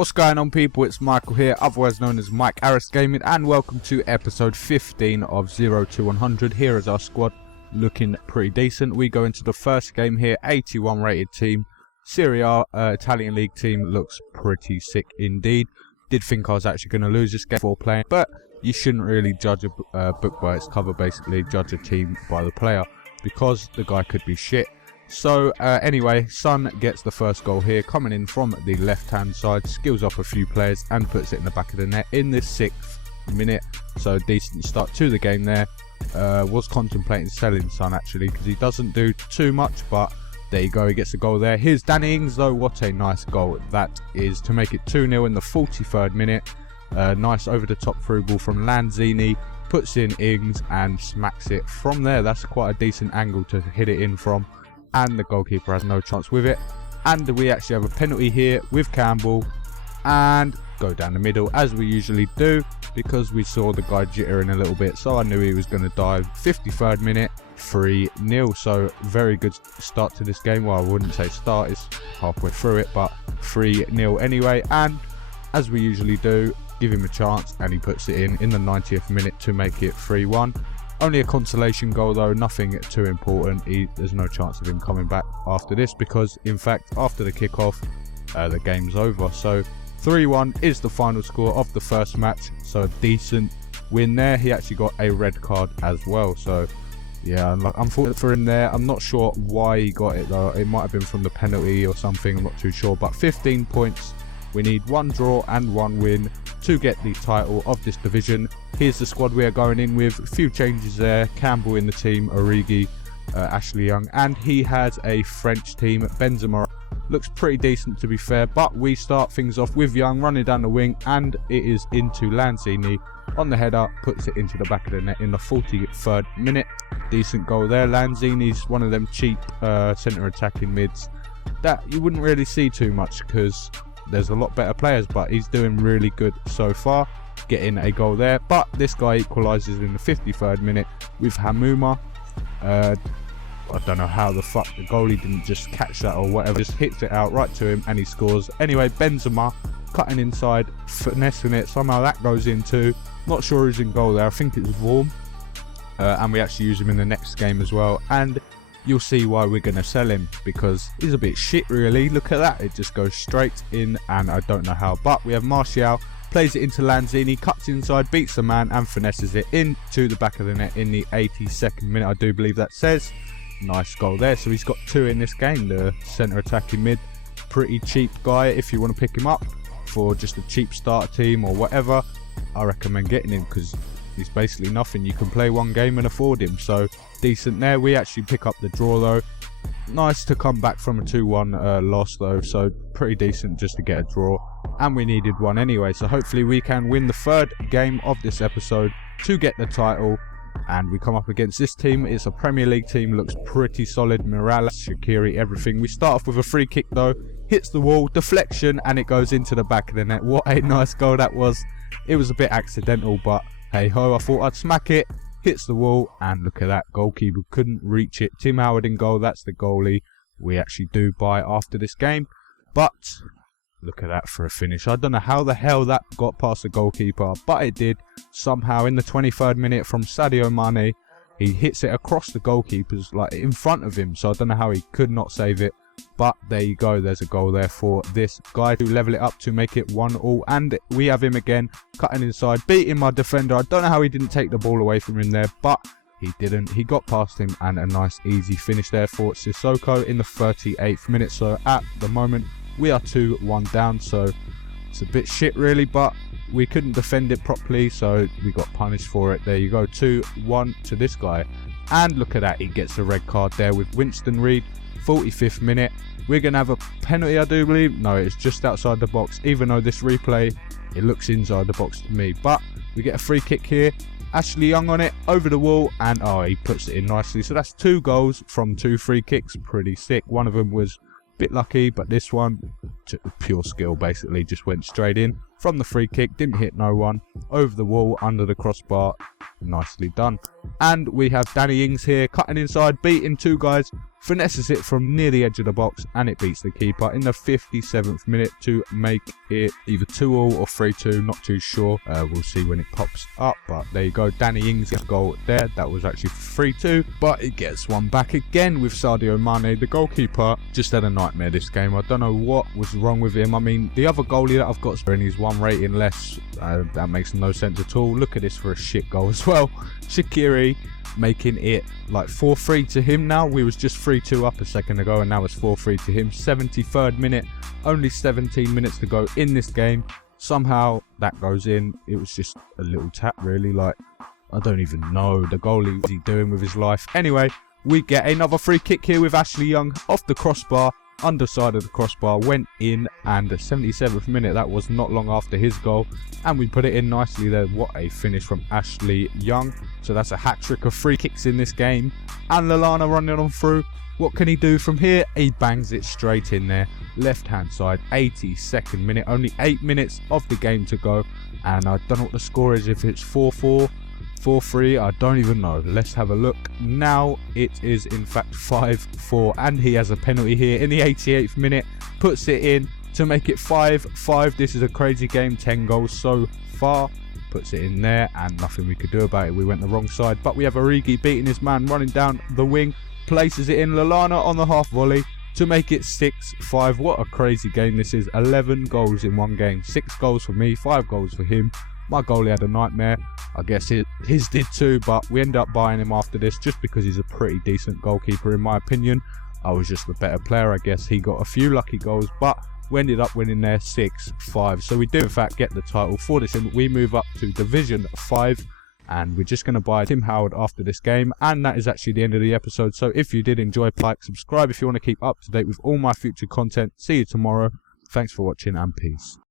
What's going on, people? It's Michael here, otherwise known as MikeArisGaming, and welcome to episode 15 of 0 to 100. Here is our squad, looking pretty decent. We go into the first game here, 81 rated team, Serie A Italian League team. Looks pretty sick indeed. Did think I was actually going to lose this game before playing, but you shouldn't really judge a book by its cover, basically. Judge a team by the player, because the guy could be shit. So anyway, Son gets the first goal here, coming in from the left hand side, skills up a few players and puts it in the back of the net in the 6th minute. So decent start to the game there. Was contemplating selling Son actually, because he doesn't do too much, but there you go, he gets a goal there. Here's Danny Ings though, what a nice goal that is, to make it 2-0 in the 43rd minute. Nice over the top through ball from Lanzini, puts in Ings and smacks it from there. That's quite a decent angle to hit it in from, and the goalkeeper has no chance with it. And we actually have a penalty here with Campbell, and go down the middle as we usually do, because we saw the guy jittering a little bit, so I knew he was going to dive. 53rd minute, 3-0. So very good start to this game. Well, I wouldn't say start, it's halfway through it, but 3-0 anyway. And as we usually do, give him a chance, and he puts it in the 90th minute to make it 3-1. Only a consolation goal though, nothing too important. There's no chance of him coming back after this, because in fact after the kickoff the game's over. So 3-1 is the final score of the first match, so a decent win there. He actually got a red card as well, so yeah, unfortunate for him there. I'm not sure why he got it though, it might have been from the penalty or something, I'm not too sure. But 15 points, we need 1 draw and 1 win to get the title of this division. Here's the squad we are going in with. A few changes there. Campbell in the team, Origi, Ashley Young, and he has a French team. Benzema looks pretty decent to be fair, but we start things off with Young running down the wing, and it is into Lanzini on the header, puts it into the back of the net in the 43rd minute. Decent goal there. Lanzini's one of them cheap centre attacking mids that you wouldn't really see too much, because there's a lot better players, but he's doing really good so far, getting a goal there. But this guy equalises in the 53rd minute with Hamuma. I don't know how the fuck the goalie didn't just catch that or whatever, just hits it out right to him and he scores. Anyway, Benzema cutting inside, finessing it, somehow that goes in too. Not sure who's in goal there, I think it's Warm. And we actually use him in the next game as well, and you'll see why we're going to sell him, because he's a bit shit really. Look at that, it just goes straight in, and I don't know how. But we have Martial, plays it into Lanzini, cuts inside, beats the man and finesses it into the back of the net in the 82nd minute, I do believe that says. Nice goal there. So he's got 2 in this game, the centre attacking mid. Pretty cheap guy. If you want to pick him up for just a cheap starter team or whatever, I recommend getting him, because he's basically nothing. You can play 1 game and afford him, so decent there. We actually pick up the draw though. Nice to come back from a 2-1 loss though, so pretty decent just to get a draw, and we needed 1 anyway, so hopefully we can win the 3rd game of this episode to get the title. And we come up against this team. It's a Premier League team, looks pretty solid. Morales, Shaqiri, everything. We start off with a free kick though, hits the wall, deflection, and it goes into the back of the net. What a nice goal that was. It was a bit accidental, but hey ho, I thought I'd smack it. Hits the wall, and look at that, goalkeeper couldn't reach it. Tim Howard in goal, that's the goalie we actually do buy after this game. But look at that for a finish. I don't know how the hell that got past the goalkeeper, but it did somehow. In the 23rd minute from Sadio Mane, he hits it across the goalkeeper's, like in front of him, so I don't know how he could not save it. But there you go, there's a goal there for this guy to level it up to make it 1-1. And we have him again, cutting inside, beating my defender. I don't know how he didn't take the ball away from him there, but he didn't. He got past him, and a nice easy finish there for Sissoko in the 38th minute. So at the moment we are 2-1 down, so it's a bit shit really, but we couldn't defend it properly, so we got punished for it. There you go, 2-1 to this guy. And look at that, he gets a red card there with Winston Reid. 45th minute, we're gonna have a penalty, I do believe. No, it's just outside the box, even though this replay, it looks inside the box to me. But we get a free kick here, Ashley Young on it, over the wall, and oh, he puts it in nicely. So that's 2 goals from 2 free kicks, pretty sick. One of them was a bit lucky, but this one, pure skill basically, just went straight in from the free kick, didn't hit no one, over the wall, under the crossbar. Nicely done. And we have Danny Ings here, cutting inside, beating 2 guys, finesses it from near the edge of the box, and it beats the keeper in the 57th minute to make it either 2-2 or 3-2, not too sure. We'll see when it pops up, but there you go. Danny Ings got a goal there. That was actually 3-2, but it gets one back again with Sadio Mane. The goalkeeper just had a nightmare this game. I don't know what was wrong with him. I mean, the other goalie that I've got, and he's one rating less. That makes no sense at all. Look at this for a shit goal as well. Shaqiri making it like 4-3 to him now. We was just 3-2 up a second ago, and now it's 4-3 to him. 73rd minute, only 17 minutes to go in this game. Somehow that goes in. It was just a little tap, really. Like, I don't even know the goalie, what's he doing with his life. Anyway, we get another free kick here with Ashley Young off the crossbar. Underside of the crossbar, went in, and the 77th minute, that was not long after his goal, and we put it in nicely there. What a finish from Ashley Young. So that's a hat-trick of free kicks in this game, and Lallana running on through. What can he do from here? He bangs it straight in there, left hand side. 82nd minute, only 8 minutes of the game to go, and I don't know what the score is, if it's 4-4, 4-3, I don't even know. Let's have a look. Now it is in fact 5-4, and he has a penalty here in the 88th minute, puts it in to make it 5-5. This is a crazy game, 10 goals so far. Puts it in there, and nothing we could do about it. We went the wrong side, but we have Origi beating his man, running down the wing, places it in. Lallana on the half volley to make it 6-5. What a crazy game this is. 11 goals in one game. 6 goals for me, 5 goals for him. My goalie had a nightmare. I guess his did too, but we ended up buying him after this just because he's a pretty decent goalkeeper in my opinion. I was just the better player. I guess he got a few lucky goals, but we ended up winning there 6-5. So we do in fact get the title for this, and we move up to Division 5, and we're just going to buy Tim Howard after this game. And that is actually the end of the episode. So if you did enjoy, like, subscribe if you want to keep up to date with all my future content. See you tomorrow. Thanks for watching, and peace.